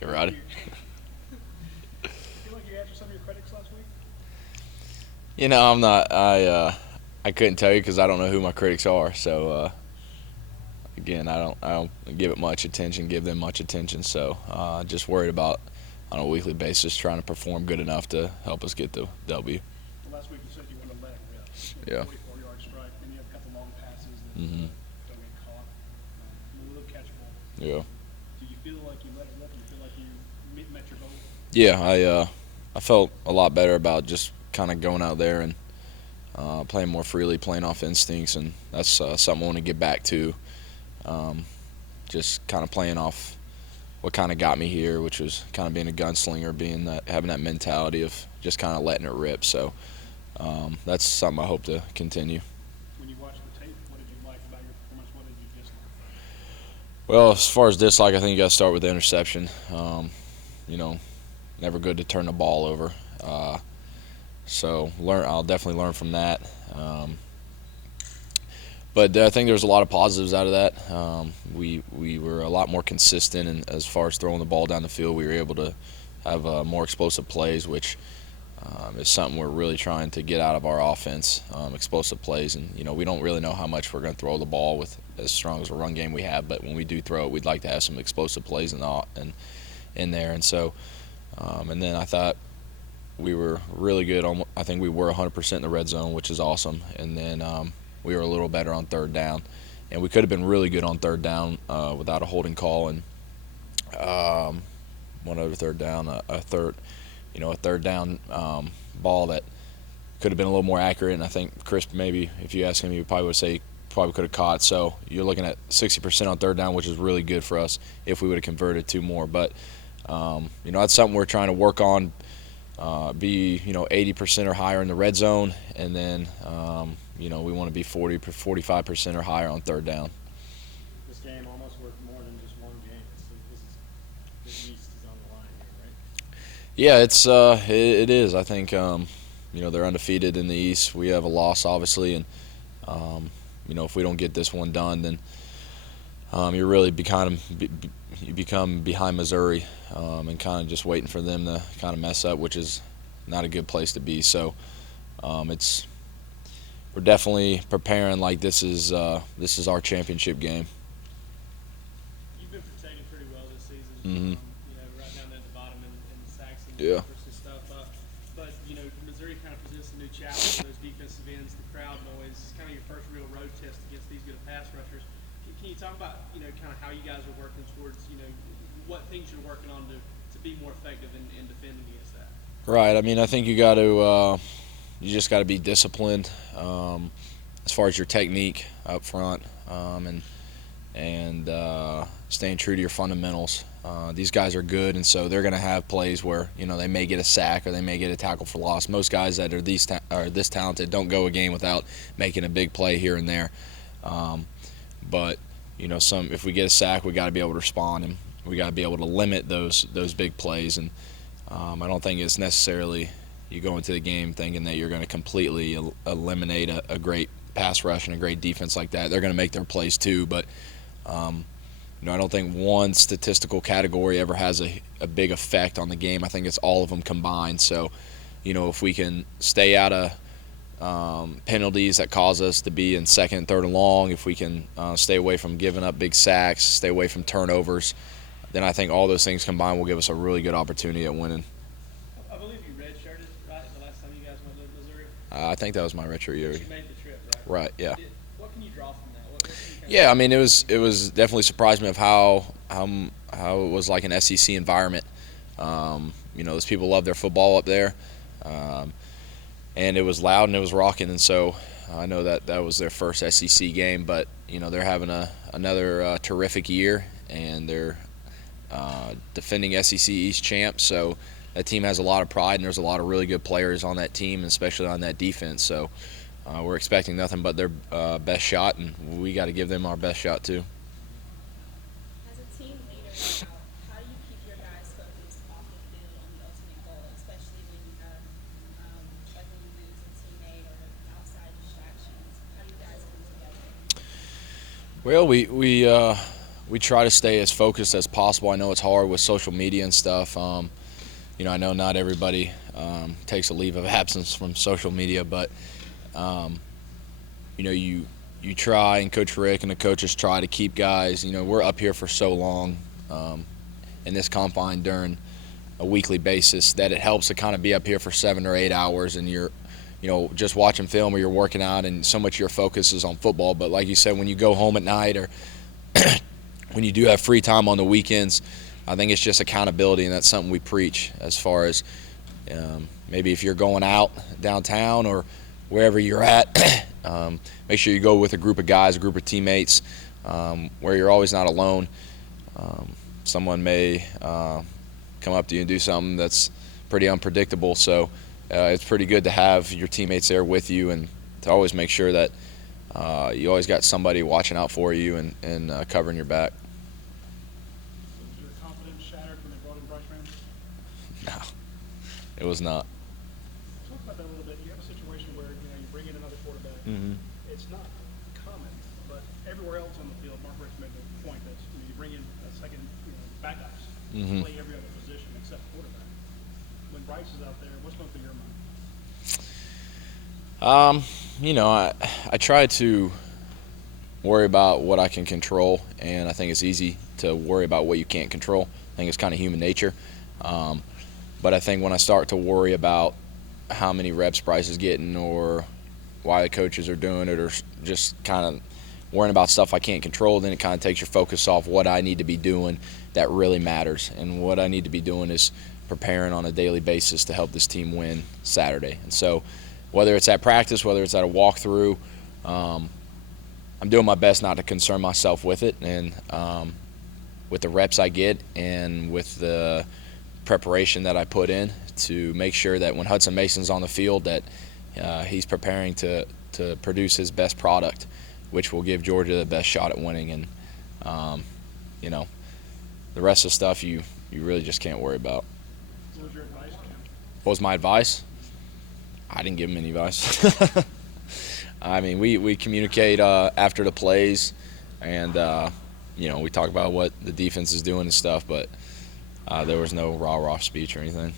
You ready? You feel like you answered some of your critics last week? I'm not. I couldn't tell you because I don't know who my critics are. So again, I don't give it much attention. Give them much attention. So just worried about on a weekly basis trying to perform good enough to help us get the W. Well, last week you said you wanted to let it rip. You had a Yeah. 44-yard strike, then you have a couple long passes that Mhm. don't get caught. A little catchable. Yeah. Do you feel like you let it rip? Do you feel like you met your goal? Yeah. I felt a lot better about just kind of going out there and playing more freely, playing off instincts, and that's something I want to get back to. Um, just kind of playing off what kind of got me here, which was kind of being a gunslinger, being that having that mentality of just kind of letting it rip. So that's something I hope to continue. When you watched the tape, what did you like about your performance? What did you dislike? Well, as far as dislike, I think you got to start with the interception. You know, never good to turn the ball over. So I'll definitely learn from that. But I think there's a lot of positives out of that. We were a lot more consistent, and as far as throwing the ball down the field, we were able to have more explosive plays, which is something we're really trying to get out of our offense. Explosive plays, and we don't really know how much we're going to throw the ball with as strong as a run game we have. But when we do throw it, we'd like to have some explosive plays in there. And so, and then I thought we were really good. I think we were 100% in the red zone, which is awesome. And then we were a little better on third down, and we could have been really good on third down without a holding call and one other third down, a third down ball that could have been a little more accurate. And I think Chris, maybe if you ask him, he probably would say probably could have caught. So you're looking at 60% on third down, which is really good for us if we would have converted two more. But that's something we're trying to work on. Be 80% or higher in the red zone, and then we want to be 45% or higher on third down. This game almost worth more than just one game. So the East is on the line here, right? Yeah, it is. I think they're undefeated in the East. We have a loss, obviously, and if we don't get this one done, then you're really you become behind Missouri, and kind of just waiting for them to kind of mess up, which is not a good place to be. So we're definitely preparing like this is our championship game. You've been protected pretty well this season. Hmm. Right down at the bottom in the sacks and Yeah. versus stuff. But Missouri kind of presents a new challenge. Those defensive ends, the crowd noise. It's kind of your first real road test against these good pass rushers. Can you talk about kind of how you guys are working towards what things you're working on to be more effective in defending against that? Right. I mean, I think you just got to be disciplined as far as your technique up front, and staying true to your fundamentals. These guys are good, and so they're going to have plays where they may get a sack or they may get a tackle for loss. Most guys that are this talented don't go a game without making a big play here and there. But if we get a sack, we got to be able to respond, and we got to be able to limit those big plays. And I don't think it's necessarily you go into the game thinking that you're going to completely eliminate a great pass rush and a great defense like that. They're going to make their plays too, but I don't think one statistical category ever has a big effect on the game. I think it's all of them combined. So, if we can stay out of penalties that cause us to be in second and third and long, if we can stay away from giving up big sacks, stay away from turnovers, then I think all those things combined will give us a really good opportunity at winning. I believe you redshirted, right? The last time you guys went to Missouri? I think that was my retro year. But you made the trip, right? Right, yeah. What can you draw from that? What can you kind Yeah, I mean, it was definitely surprised me of how it was like an SEC environment. Those people love their football up there, and it was loud and it was rocking. And so I know that was their first SEC game, but they're having another terrific year, and they're defending SEC East champs. So that team has a lot of pride, and there's a lot of really good players on that team, especially on that defense. So we're expecting nothing but their best shot, and we got to give them our best shot too. As a team leader, how do you keep your guys focused off the field on the ultimate goal, especially when you have, like when you lose a teammate or outside distractions? How do you guys come together? Well, we we try to stay as focused as possible. I know it's hard with social media and stuff. I know not everybody takes a leave of absence from social media, but you try, and Coach Rick and the coaches try to keep guys. We're up here for so long in this combine during a weekly basis that it helps to kind of be up here for 7 or 8 hours, and you're just watching film or you're working out, and so much of your focus is on football. But like you said, when you go home at night or when you do have free time on the weekends, I think it's just accountability, and that's something we preach as far as maybe if you're going out downtown or wherever you're at, make sure you go with a group of guys, a group of teammates, where you're always not alone. Someone may come up to you and do something that's pretty unpredictable, so it's pretty good to have your teammates there with you, and to always make sure that you always got somebody watching out for you and covering your back. Was your confidence shattered when they brought in Bryce Rams? No, it was not. Talk about that a little bit. You have a situation where you bring in another quarterback. Mm-hmm. It's not common, but everywhere else on the field, Mark Rick's made the point that you bring in a second backups Mm-hmm. play every other position except quarterback. When Bryce is out there, what's going through your mind? I try to worry about what I can control, and I think it's easy to worry about what you can't control. I think it's kind of human nature. But I think when I start to worry about how many reps Bryce is getting or why the coaches are doing it, or just kind of worrying about stuff I can't control, then it kind of takes your focus off what I need to be doing that really matters. And what I need to be doing is preparing on a daily basis to help this team win Saturday. And so whether it's at practice, whether it's at a walkthrough, I'm doing my best not to concern myself with it, and with the reps I get and with the preparation that I put in to make sure that when Hutson Mason's on the field that he's preparing to produce his best product, which will give Georgia the best shot at winning. And the rest of the stuff you really just can't worry about. What was your advice, Cam? What was my advice? I didn't give him any advice. I mean, we communicate after the plays, and we talk about what the defense is doing and stuff, but there was no rah-rah speech or anything.